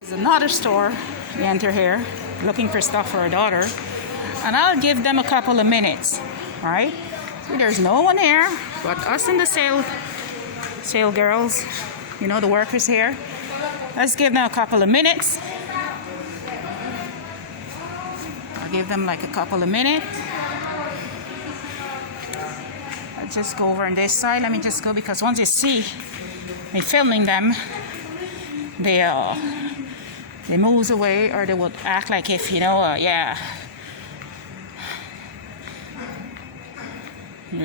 There's another store. You enter here looking for stuff for a daughter, and I'll give them a couple of minutes, right? See, there's no one here but us and the sale girls, the workers here. Let's give them a couple of minutes. I'll give them like a couple of minutes. I'll just go over on this side. Let me just go, because once you see me filming them, they moves away, or they would act like if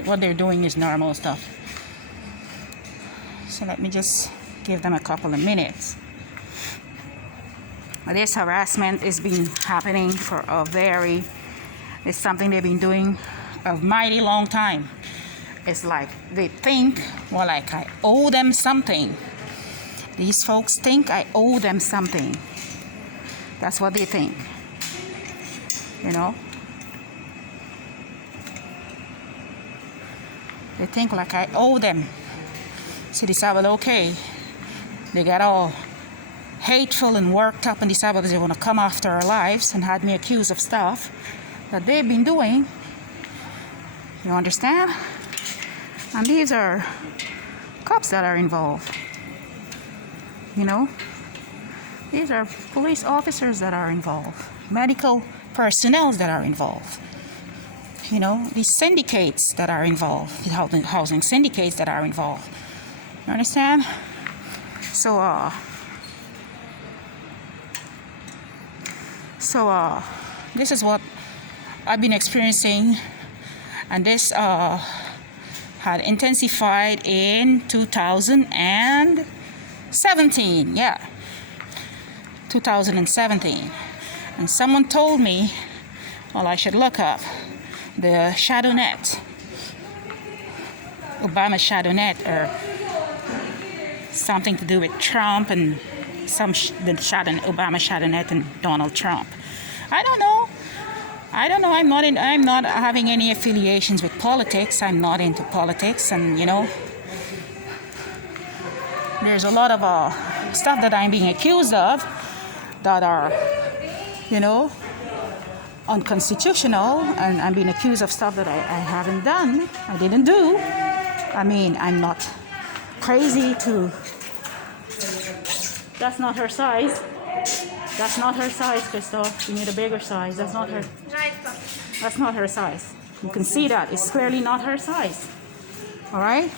what they're doing is normal stuff. So let me just give them a couple of minutes. This harassment has been happening for it's something they've been doing a mighty long time. It's like they think, well, like I owe them something. These folks think I owe them something. That's what they think. They think like I owe them. So they say, well, okay. They got all hateful and worked up and decided they want to come after our lives and had me accused of stuff that they've been doing. You understand? And these are cops that are involved. These are police officers that are involved, medical personnel that are involved. These syndicates that are involved, the housing syndicates that are involved. You understand? So this is what I've been experiencing, and this had intensified in 2017. 2017. And someone told me, well, I should look up the shadow net, Obama shadow net, or something to do with Trump and Obama shadow net and Donald Trump. I don't know. I'm not having any affiliations with politics. I'm not into politics, and there's a lot of stuff that I'm being accused of that are, unconstitutional, and I'm being accused of stuff that I haven't done, I didn't do. I mean, I'm not crazy to... That's not her size. That's not her size, Christoph. You need a bigger size. That's not her size. You can see that. It's clearly not her size. All right?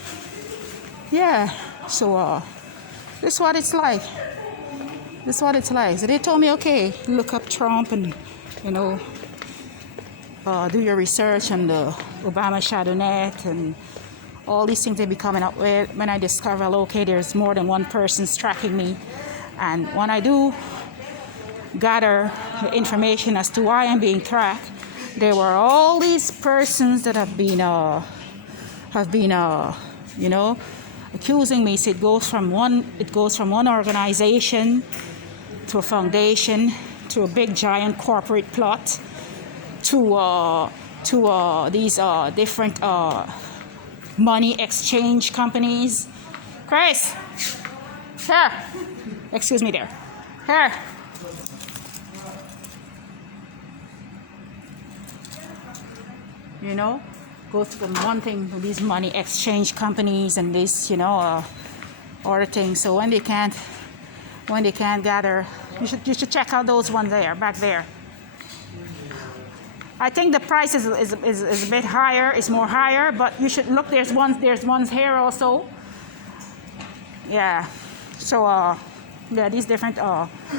Yeah. So, this is what it's like. So they told me, okay, look up Trump and, do your research on the Obama shadow net and all these things they be coming up with. When I discover, okay, there's more than one person tracking me. And when I do gather the information as to why I'm being tracked, there were all these persons that have been accusing me. So it goes from one organization to a foundation to a big giant corporate plot to these different money exchange companies. Chris, here. Excuse me there. Here. Goes from one thing to these money exchange companies and these, other things. So when they can't gather, you should check out those ones there, back there. I think the price is a bit higher, it's more higher, but you should look. There's ones here also. Yeah. So these different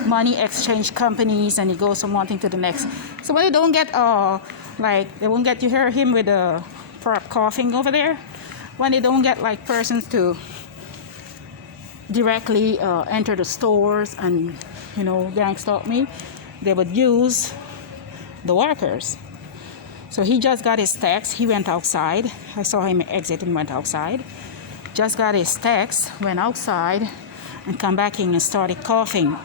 money exchange companies, and it goes from one thing to the next. So when they don't get they won't get, you hear him with the coughing over there. When they don't get persons to directly enter the stores and gang stalk me, they would use the workers. So he just got his text. He went outside. I saw him exit and went outside. Just got his text, went outside, and come back in and started coughing.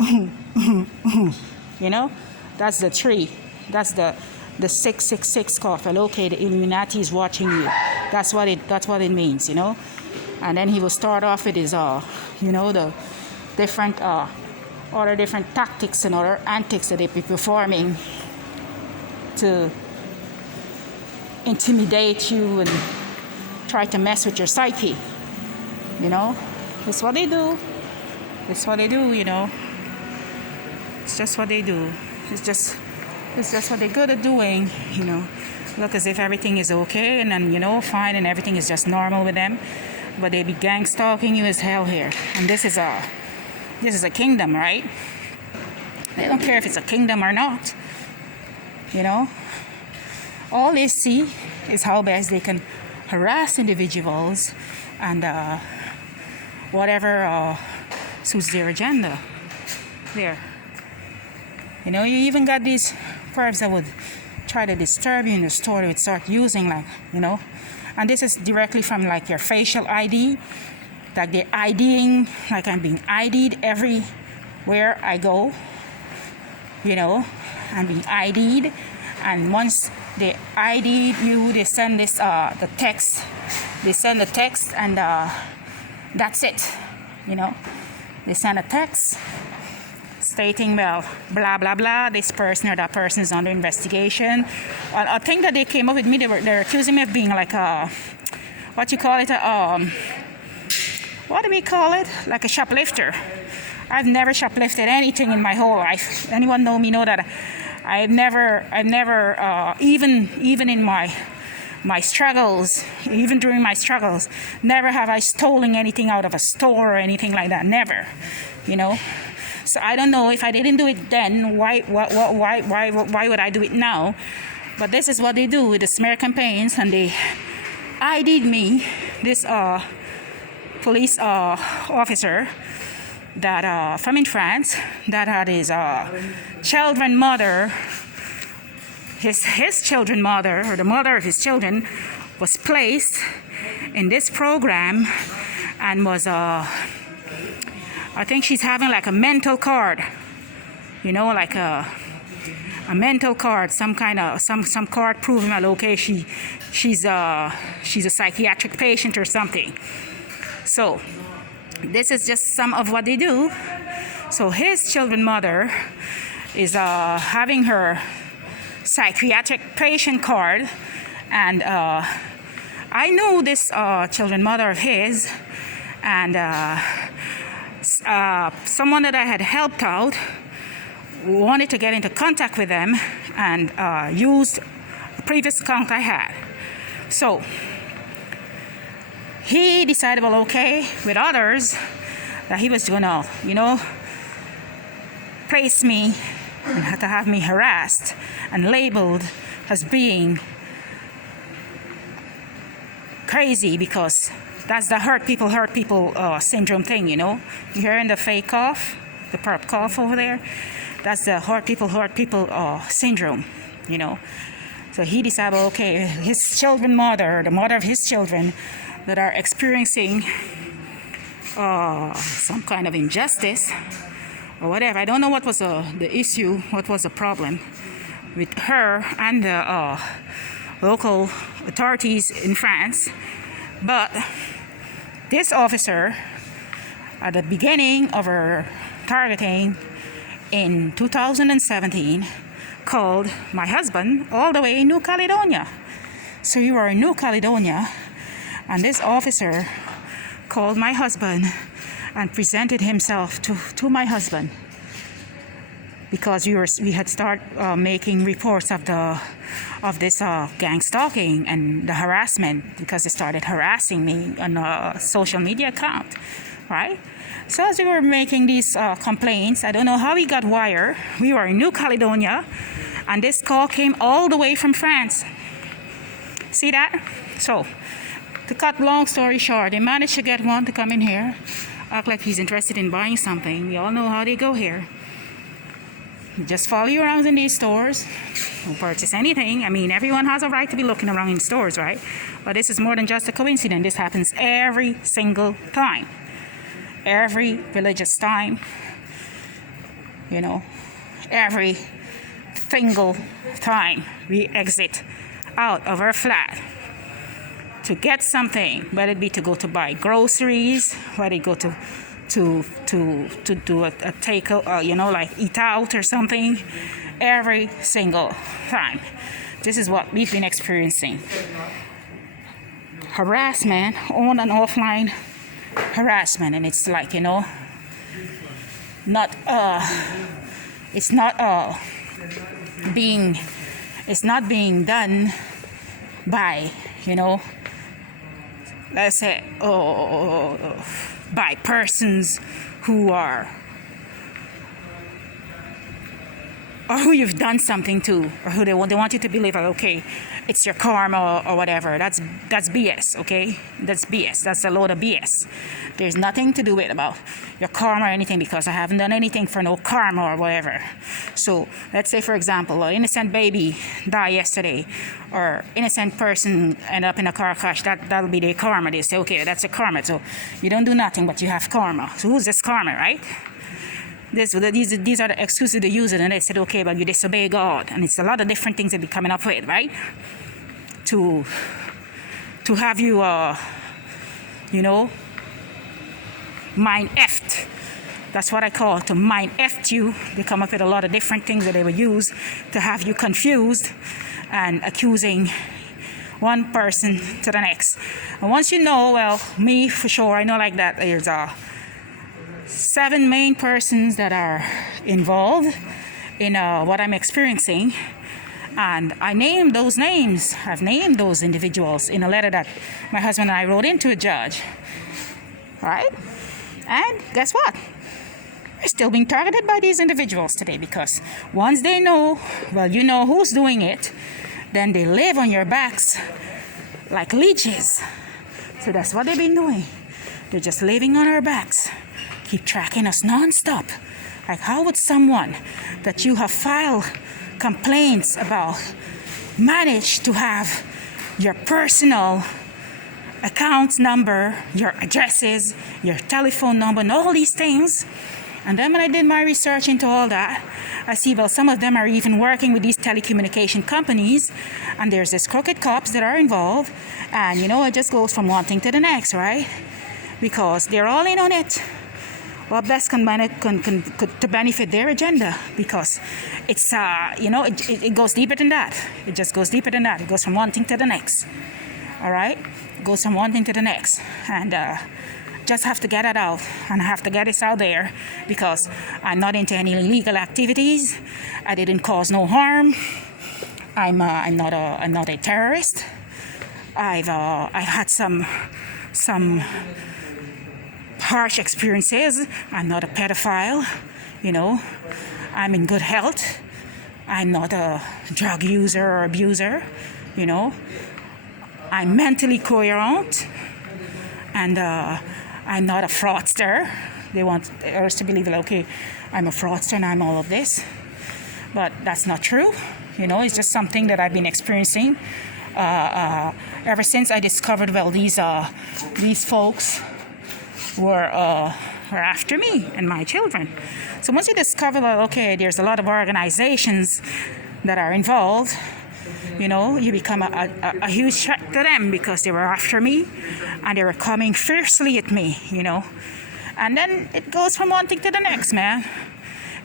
That's the tree. That's the 666 cough. Okay, the Illuminati is watching you. That's what it means. And then he will start off with his the different all the different tactics and other antics that they be performing to intimidate you and try to mess with your psyche. You know, that's what they do. It's what they do, you know. It's just what they do. It's just what they're good at doing, you know. Look as if everything is okay and then, you know, fine, and everything is just normal with them. But they be gang stalking you as hell here. And this is a kingdom, right? They don't care if it's a kingdom or not. You know? All they see is how best they can harass individuals and whatever suits their agenda. There. You know, you even got these perps that would try to disturb you in the store, would start using, like, you know, and this is directly from like your facial ID, like they're IDing, like I'm being ID'd everywhere I go, you know, I'm being ID'd, and once they ID'd you, they send this the text, and that's it, you know, they send a text stating, well, blah blah blah, this person or that person is under investigation. I think that they came up with me, they're accusing me of being like a, what you call it, what do we call it, like a shoplifter. I've never shoplifted anything in my whole life. Anyone know me know that I've never even in my struggles, even during my struggles, never have I stolen anything out of a store or anything like that, never, you know. So I don't know, if I didn't do it then, why would I do it now? But this is what they do with the smear campaigns, and they ID'd me, this police officer that from in France, that had his children mother, his children mother, or the mother of his children, was placed in this program and was I think she's having like a mental card, you know, like a mental card, some kind of some card proving that okay, she's a psychiatric patient or something. So this is just some of what they do. So his children mother is having her psychiatric patient card, and I knew this children mother of his, and someone that I had helped out wanted to get into contact with them and used a previous account I had. So he decided, well, okay, with others, that he was gonna, you know, place me and had to have me harassed and labeled as being crazy, because that's the hurt people syndrome thing, you know. You hearing the fake cough, the perp cough over there? That's the hurt people syndrome, you know. So he decided, well, okay, his children mother, the mother of his children that are experiencing some kind of injustice or whatever. I don't know what was the issue, what was the problem with her and the local authorities in France. But this officer, at the beginning of her targeting in 2017, called my husband all the way in New Caledonia. So you are in New Caledonia, and this officer called my husband and presented himself to my husband, because we had started making reports of this gang stalking and the harassment, because they started harassing me on a social media account, right? So as we were making these complaints, I don't know how we got wired. We were in New Caledonia, and this call came all the way from France. See that? So, to cut long story short, they managed to get one to come in here, act like he's interested in buying something. We all know how they go here. Just follow you around in these stores, don't purchase anything. I mean, everyone has a right to be looking around in stores, right? But this is more than just a coincidence. This happens every single time. Every religious time, you know, every single time we exit out of our flat to get something, whether it be to go to buy groceries, whether it go to to do a take, like eat out or something, every single time. This is what we've been experiencing. Harassment, on and offline harassment, and it's like, not it's not being done by, let's say, by persons who are, or who you've done something to, or who they want you to believe, okay, it's your karma or whatever. That's BS, okay? That's BS. That's a load of BS. There's nothing to do with about your karma or anything, because I haven't done anything for no karma or whatever. So let's say, for example, an innocent baby died yesterday, or innocent person end up in a car crash. That'll be their karma. They say, okay, that's a karma. So you don't do nothing, but you have karma. So who's this karma, right? These are the excuses they use, and they said, okay, but you disobey God, and it's a lot of different things they be coming up with, right? To have you, mind effed. That's what I call it, to mind effed you. They come up with a lot of different things that they will use to have you confused and accusing one person to the next. And once you know, well, me for sure, I know like that there's 7 main persons that are involved in what I'm experiencing, and I named those names. I've named those individuals in a letter that my husband and I wrote into a judge, right? And guess what? We're still being targeted by these individuals today, because once they know, well, you know who's doing it, then they live on your backs like leeches. So that's what they've been doing. They're just living on our backs, keep tracking us non-stop. Like, how would someone that you have filed complaints about manage to have your personal account number, your addresses, your telephone number, and all these things? And then when I did my research into all that, I see, well, some of them are even working with these telecommunication companies, and there's this crooked cops that are involved, and it just goes from one thing to the next, right? Because they're all in on it. What best can to benefit their agenda, because it's it goes deeper than that. It just goes deeper than that. It goes from one thing to the next. All right, it goes from one thing to the next, and just have to get it out, and I have to get this out there, because I'm not into any illegal activities. I didn't cause no harm. I'm not a terrorist. I've had some harsh experiences. I'm not a pedophile, I'm in good health. I'm not a drug user or abuser, I'm mentally coherent, and I'm not a fraudster. They want us to believe, okay, I'm a fraudster and I'm all of this, but that's not true. It's just something that I've been experiencing ever since I discovered, well, these folks were after me and my children. So once you discover that, okay, there's a lot of organizations that are involved, you become a huge threat to them, because they were after me and they were coming fiercely at me, And then it goes from one thing to the next, man.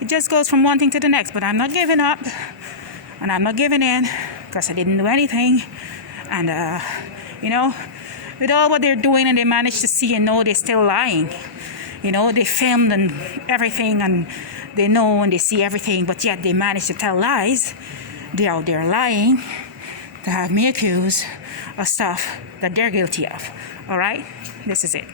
It just goes from one thing to the next. But I'm not giving up, and I'm not giving in, because I didn't do anything. And, with all what they're doing, and they manage to see and know they're still lying. They filmed and everything, and they know and they see everything, but yet they manage to tell lies. They're out there lying to have me accused of stuff that they're guilty of. All right? This is it.